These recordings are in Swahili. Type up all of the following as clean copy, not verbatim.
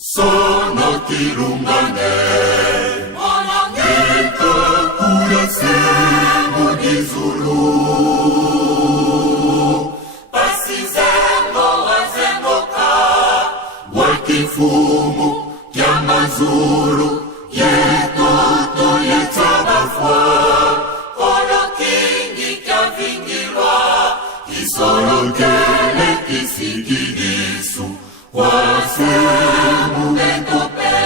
Sono kilungane Ito kurasemu dizulu Pasizemo wazengoka Wakifumu kya mazuru Yetoto yetabafwa Kono kingi kya vingirwa Kisoro kele kisigidisu Wasemu entope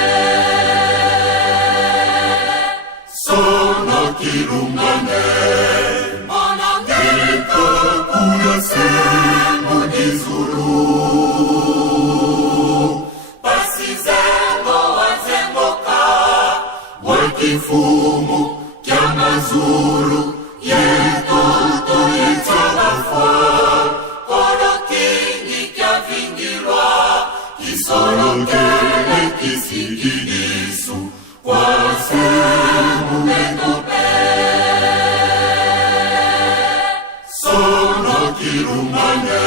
Sono kilungane Ito kurasemu dizulu Pasizemo wazengoka Wakifumu kya mazuru Yetoto yetabafwa Kono kingi kya vingirwa Kisoro kele kisigidisu Wasemu entope Sono kilungane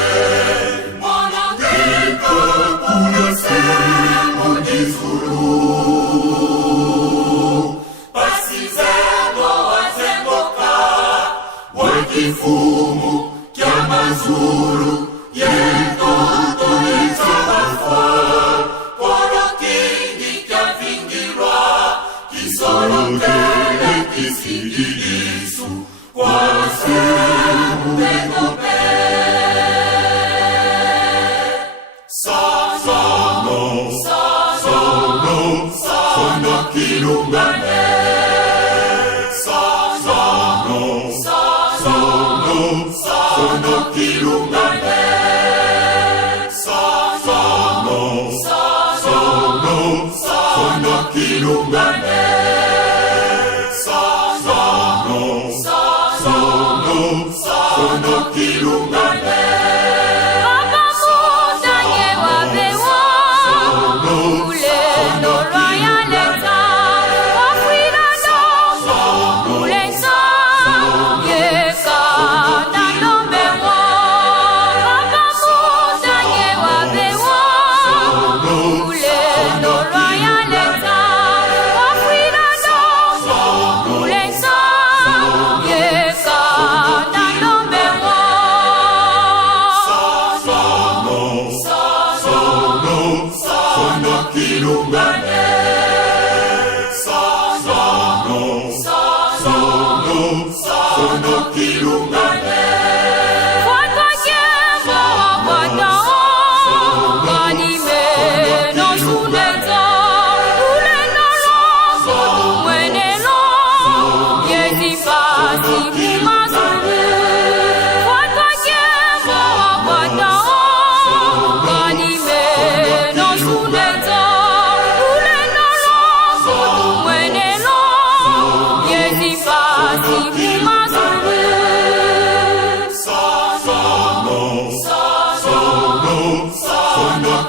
Ito kurasemu dizulu Pasizemo wazengoka Wakifumu kya mazuru Yetoto yetabafwa Kono kingi kya vingirwa Kisoro kele kisigidisu Wasemu entope Sono kilungane Sono kilungane Sono kilungane Sono kilungane Kilungane Sono kilungane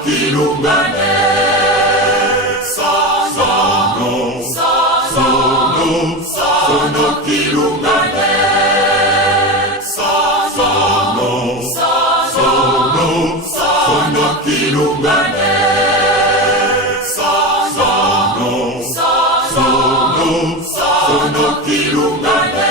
Kilungane Sono kilungane Sono kilungane Sono kilungane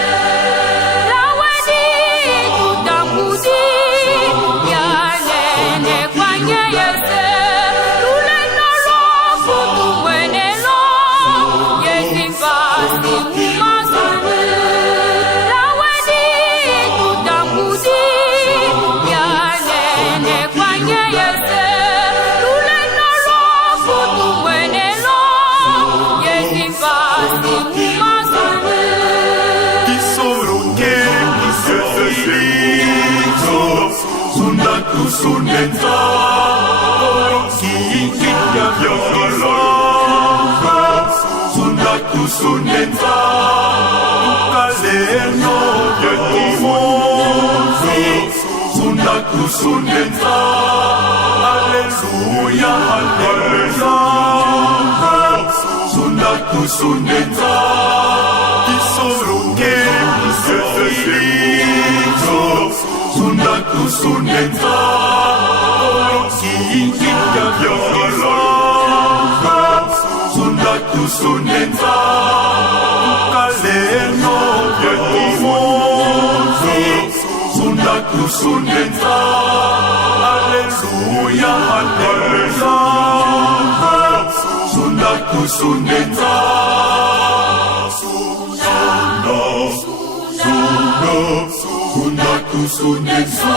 Sunenza Kikinya Yolo Sundaku Sunenza Kaleno Yekimozi Sundaku Sunenza Alleluia Alleluia Sundaku Sunenza Kisoroke Kisefilito Sundaku Sunenza Kikinya Yolo kusunenza kaleno yetimozo Sunda kusunenza Alleluia, alleluia Sunda kusunenza Sunda kusunenza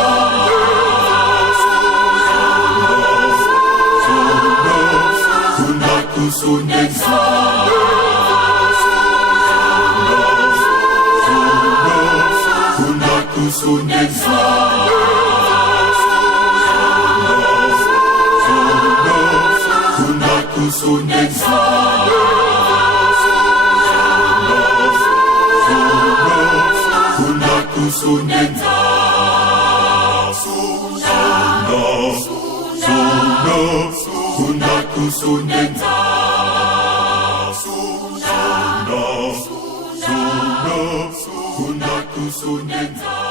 Sunda kusunenza Sunda kusunenza Sunda kusunenza Sunda kusunenza Sunda kusunenza Sunda kusunenza